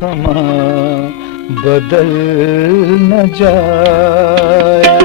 समा बदल न जाए।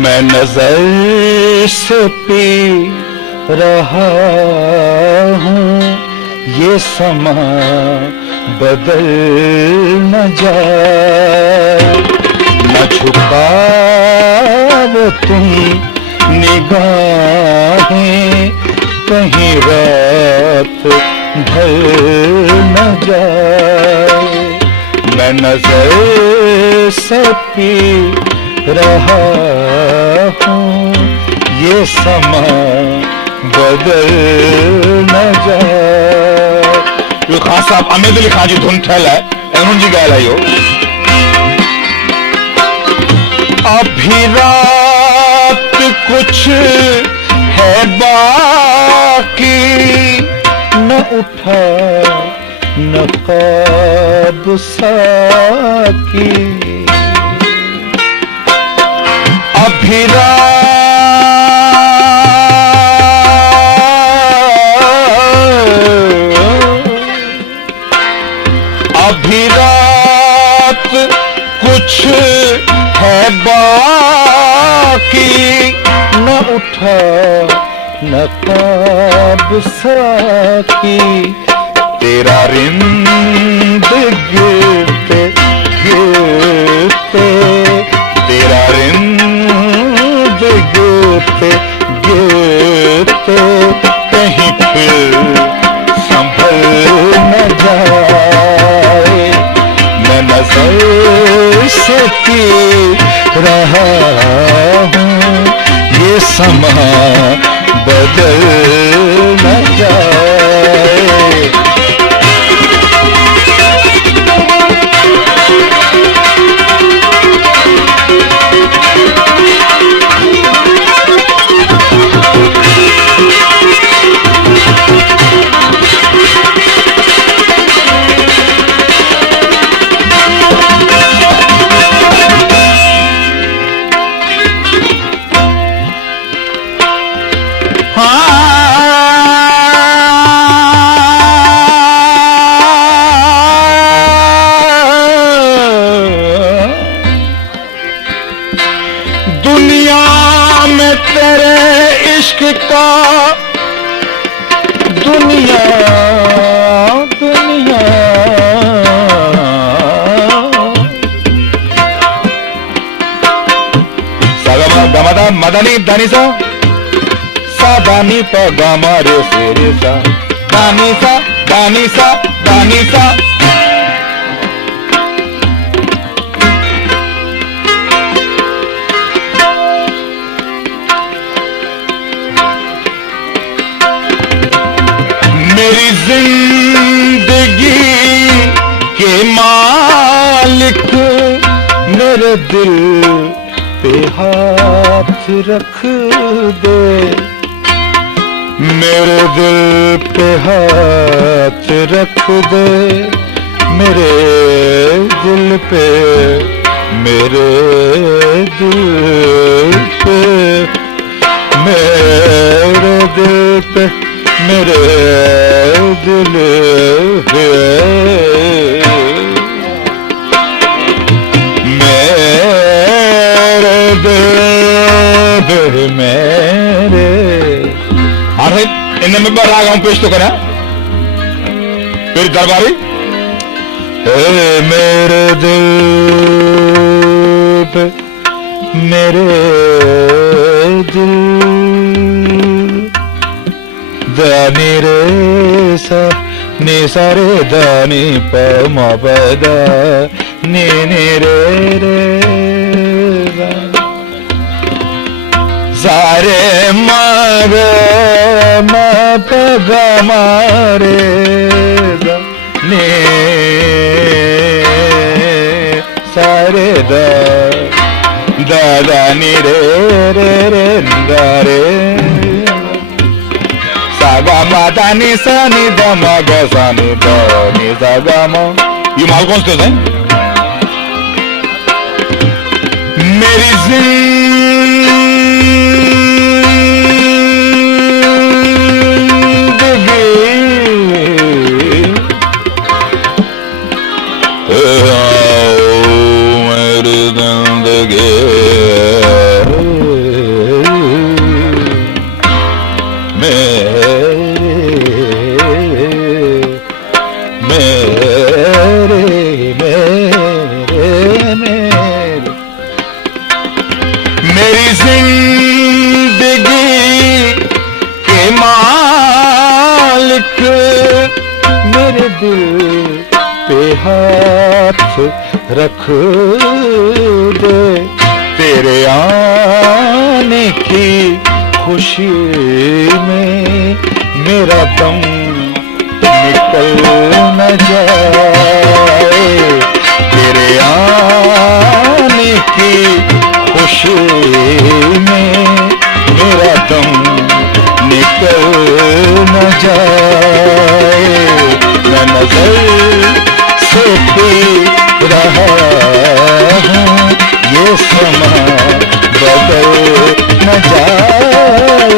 मैं नजर से पी रहा हूँ, ये समा बदल न जाए। न झुकाओ तुम निगाहें, कहीं रात ढल न जाए। मैं नजर से पी रहा हूँ, ये समा बदल न जाए। यो खास साहब अमीद अली खान जी धुन ठहल है, उन्होंने जी गाया यो। अभी रात कुछ है बाकी, न उठा नकाब साकी। अभी रात कुछ है बाकी, न उठा नकाब साकी। तेरा रिंद गिरते गिरते, तेरा रिंद गिरते गिरते, कहीं फिर संभल न जाए। मैं नजर से पी रहा हूँ, ये समा बदल न जाए। दुनिया में तेरे इश्क का, दुनिया दुनिया सागा गमादा मदनी दानी सा दानी पा गामा रे से रे सा दानी सा दानी सा दानी सा। मेरी जिंदगी के मालिक, मेरे दिल पे हाथ रख दे। मेरे दिल पे हाथ रख दे, मेरे दिल पे, मेरे दिल पे, मेरे दिल पे, मेरे दिल पे, मेरे दिल पे, मेरे। हाँ भाई, इन्हें मैं बार आ गया हूँ, पेश तो करा फिर दरबारी। मेरे दिल पे, मेरे दिल, दानी रे सा नी सारे दानी प म प दा नी नी रे रे सारे म रे म प ग म रे दा नी रे दा दा दा नी रे रे रे दा रे सा गा मा दा नी सा नी दा मा गा सा नी दा नी सा गा मा। ये मालकौन स्टेज है। मेरी मेरी जिंदगी के मालिक मेरे दिल पे हाथ रख दे। तेरे आने की खुशी में मेरा दम निकल न जाए। तेरे आने की खुशी में मेरा दम निकल न जाए। मैं नजर से पी रहा हूँ ये समा बदल न जाए।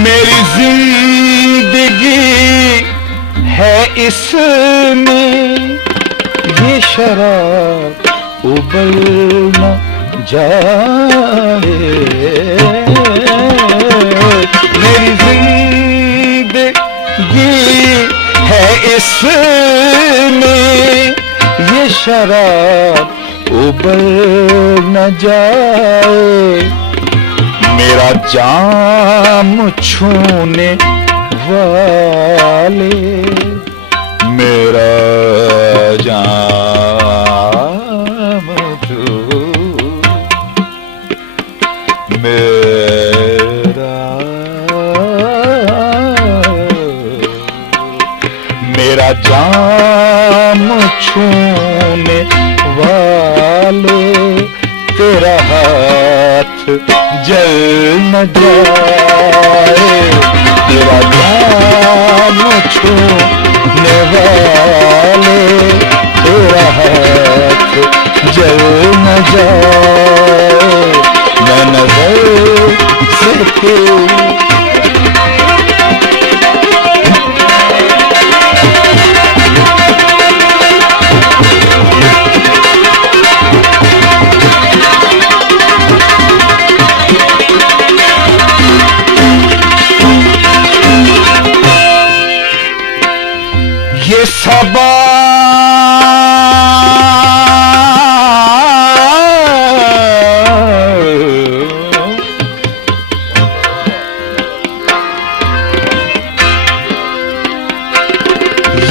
मेरी जिंदगी है इसमें ये शराब उबल न जाए। मेरी जिंदगी है इसमें ये शराब उबल न जाए। मेरा जाम छूने वाले मेरा जाम तू मेरा जाम छूने वाले तेरा हाथ जल न जाए। तेरा जाम छूने वाले तेरा हाथ जल न जाए। मैं नजर से ये सबा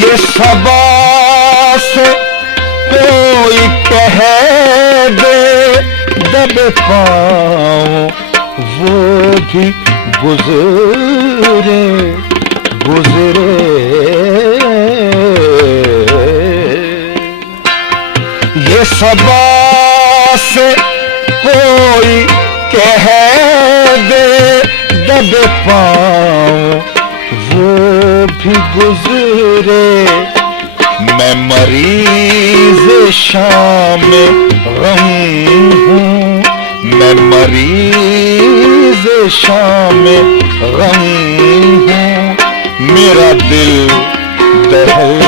ये सबा से कोई कह दे दबे पाँव वो भी गुजरे गुजरे। ये सबा से कोई कह दे दबे पाँव वो भी गुजरे। मैं मरीज शाम गम हूँ। मैं मरीज शाम गम हूँ। मेरा दिल दहल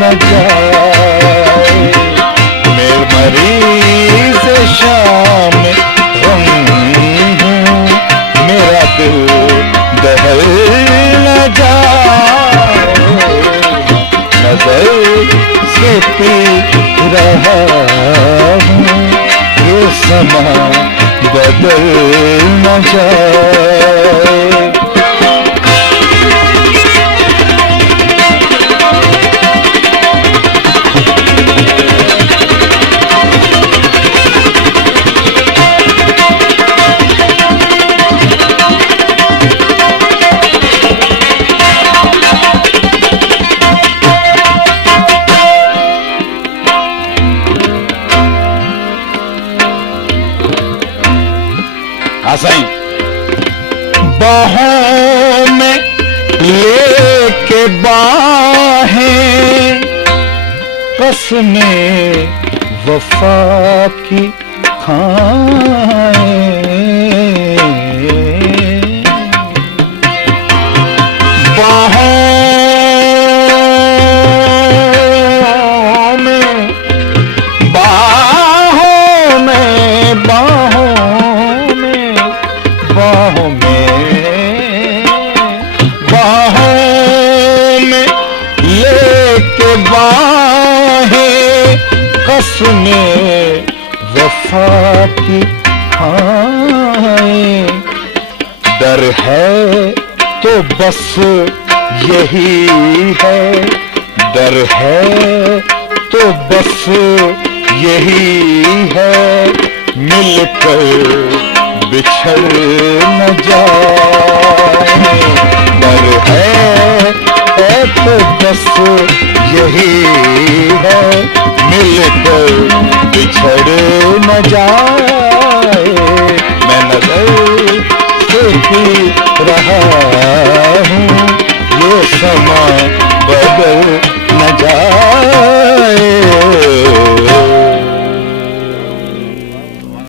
न जाए। मैं मरीज शाम गम हूँ। मेरा दिल दहल न जाए। पी रहा हूँ, ये समा बदल न जाए। बाहों में लेके बाहें, कसमें वफा की खाएं। बाहों में बाहों में बाहों में बाहों में लेके बाहें, कसमें वफा की खाएं। डर है तो बस यही है, डर है तो बस यही है, मिलकर बिछड़ न जाए। डर है तो बस यही है, मिलकर बिछड़ न जाए। मैं नजर से पी रहा हूँ,